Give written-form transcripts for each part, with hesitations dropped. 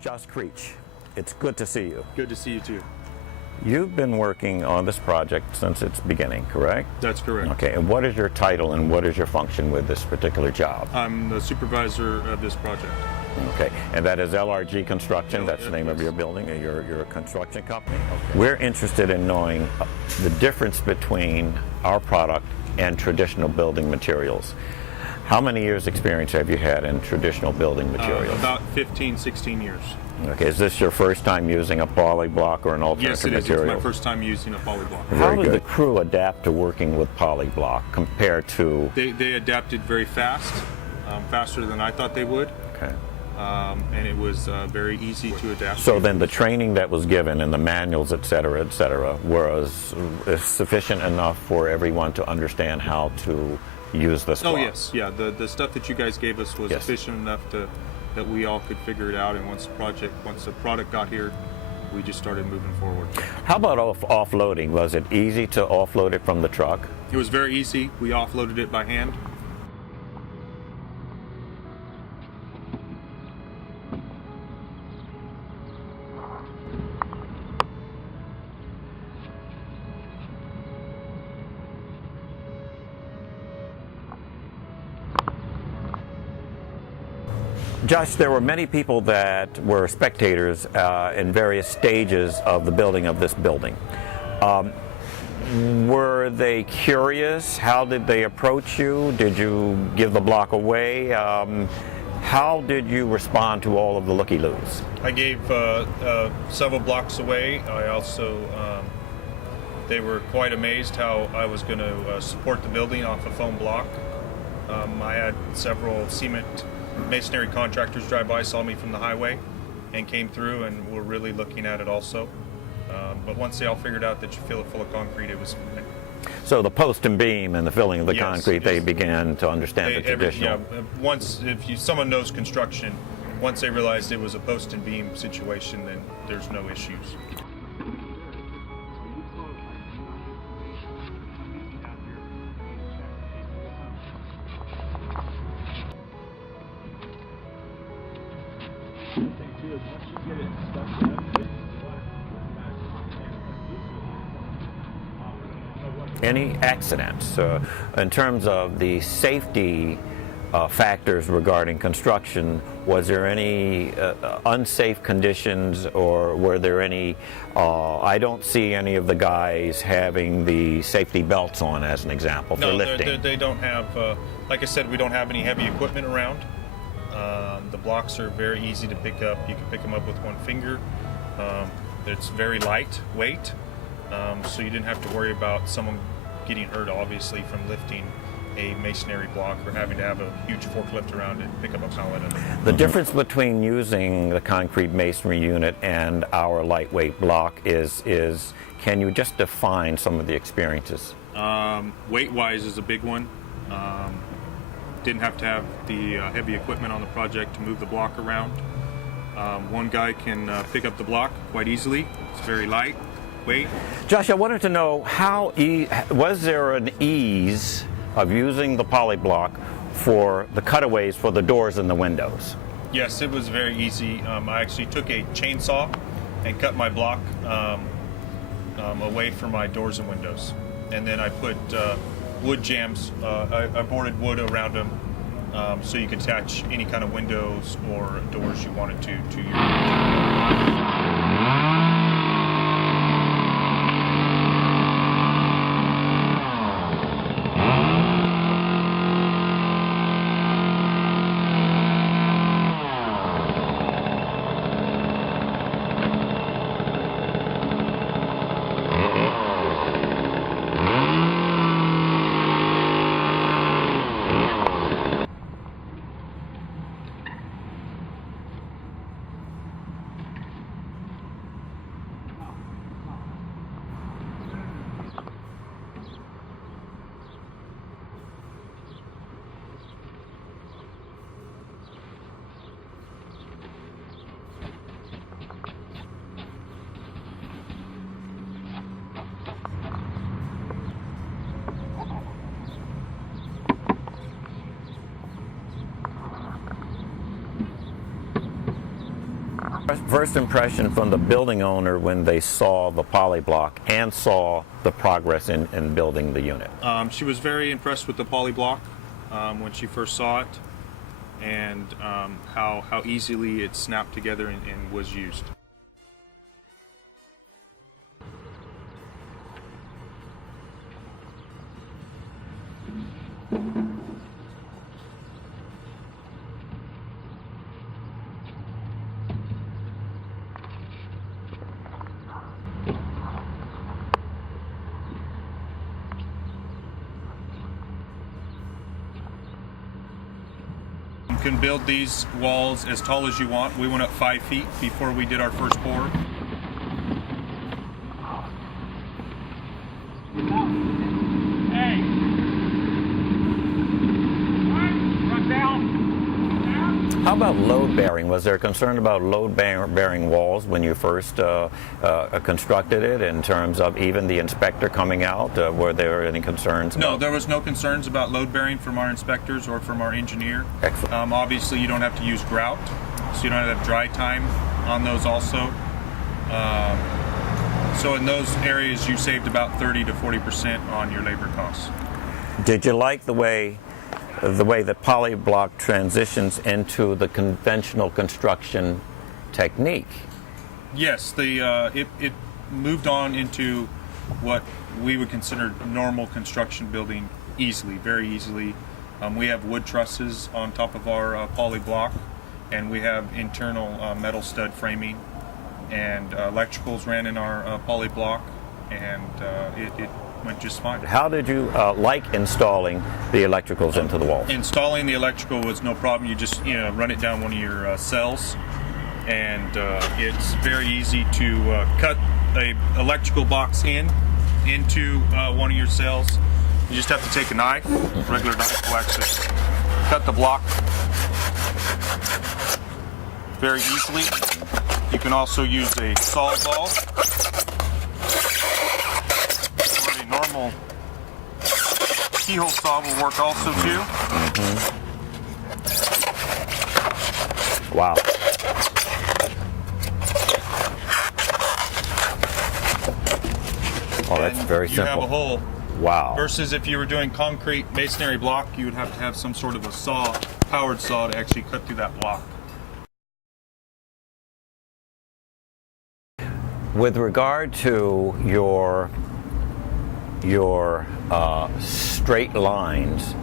Josh Creech, it's good to see you. Good to see you too. You've been working on this project since its beginning, correct? That's correct. Okay, and what is your title and what is your function with this particular job? I'm the supervisor of this project. Okay, and that is LRG Construction, that's the name of your building, your construction company? Okay. We're interested in knowing the difference between our product and traditional building materials. How many years experience have you had in traditional building materials? About 15, 16 years. Okay, is this your first time using a poly block or an alternative material? Yes, it is. It's my first time using a poly block. How did the crew adapt to working with poly block compared to... They adapted very fast, faster than I thought they would. Okay. And it was very easy to adapt. So then the training that was given and the manuals, et cetera, was sufficient enough for everyone to understand how to use this block? Oh, yes. Yeah, the stuff that you guys gave us was efficient enough that we all could figure it out, and once the product got here, we just started moving forward. How about offloading? Was it easy to offload it from the truck? It was very easy. We offloaded it by hand. Josh, there were many people that were spectators in various stages of the building of this building. Were they curious? How did they approach you? Did you give the block away? How did you respond to all of the looky-loos? I gave several blocks away. I also, they were quite amazed how I was going to support the building off a foam block. I had several cement masonry contractors drive by, saw me from the highway, and came through and were really looking at it also. But once they all figured out that you fill it full of concrete, it was fine. So the post and beam and the filling of the concrete, they began to understand the traditional. Once, someone knows construction, once they realized it was a post and beam situation, then there's no issues. Any accidents in terms of the safety factors regarding construction? Was there any unsafe conditions, or were there any? I don't see any of the guys having the safety belts on, as an example, for lifting. No, they don't have. Like I said, we don't have any heavy equipment around. The blocks are very easy to pick up. You can pick them up with one finger. It's very lightweight, so you didn't have to worry about someone getting hurt, obviously, from lifting a masonry block or having to have a huge forklift around it and pick up a pallet of it. The difference between using the concrete masonry unit and our lightweight block is can you just define some of the experiences? Weight-wise is a big one. Didn't have to have the heavy equipment on the project to move the block around. One guy can pick up the block quite easily. It's very light. Josh, I wanted to know was there an ease of using the poly block for the cutaways for the doors and the windows? Yes, it was very easy. I actually took a chainsaw and cut my block away from my doors and windows, and then I put wood jambs. I boarded wood around them so you could attach any kind of windows or doors you wanted to your First impression from the building owner when they saw the poly block and saw the progress in building the unit? She was very impressed with the poly block when she first saw it, and how easily it snapped together and was used. You can build these walls as tall as you want. We went up 5 feet before we did our first pour. Hey! Run down! How about load bearing? Was there concern about load bearing walls when you first constructed it, in terms of even the inspector coming out? Were there any concerns? No, there was no concerns about load bearing from our inspectors or from our engineer. Excellent. Obviously, you don't have to use grout, so you don't have dry time on those also. So in those areas, you saved about 30 to 40% on your labor costs. Did you like the way that poly block transitions into the conventional construction technique? Yes, it moved on into what we would consider normal construction building easily, very easily. We have wood trusses on top of our poly block, and we have internal metal stud framing, and electricals ran in our poly block, and it went just fine. How did you like installing the electricals into the walls? Installing the electrical was no problem. You just run it down one of your cells, and it's very easy to cut a electrical box into one of your cells. You just have to take a knife, regular knife will actually cut the block very easily. You can also use a saw ball, or a normal keyhole saw will work also too. Wow. Oh, that's very simple. You have a hole. Wow. Versus if you were doing concrete masonry block, you would have to have some sort of a saw, powered saw, to actually cut through that block. With regard to your straight lines,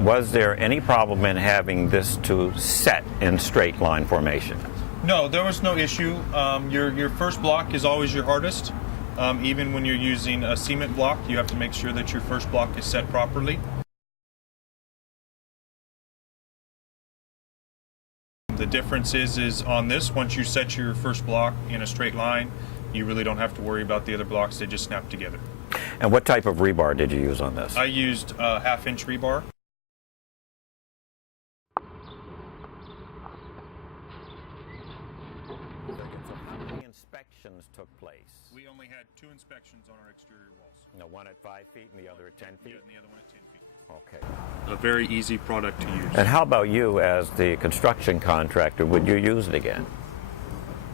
was there any problem in having this to set in straight line formation? No, there was no issue. Your first block is always your hardest. Even when you're using a cement block, you have to make sure that your first block is set properly. The difference is on this, once you set your first block in a straight line, you really don't have to worry about the other blocks. They just snap together. And what type of rebar did you use on this? I used a 1/2-inch rebar. How many inspections took place? We only had 2 inspections on our exterior walls. One at 5 feet and the other at 10 feet? Yeah, and the other one at 10 feet. Okay. A very easy product to use. And how about you as the construction contractor? Would you use it again?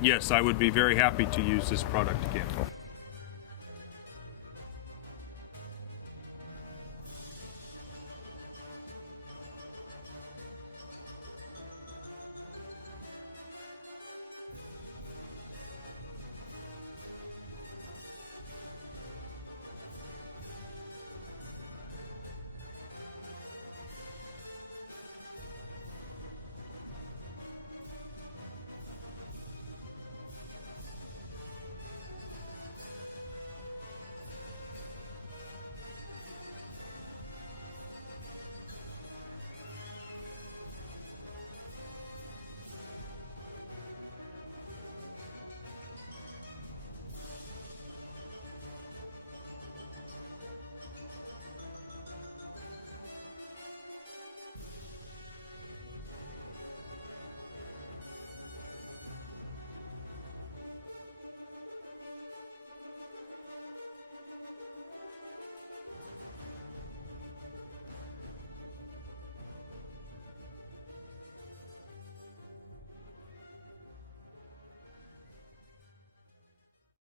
Yes, I would be very happy to use this product again.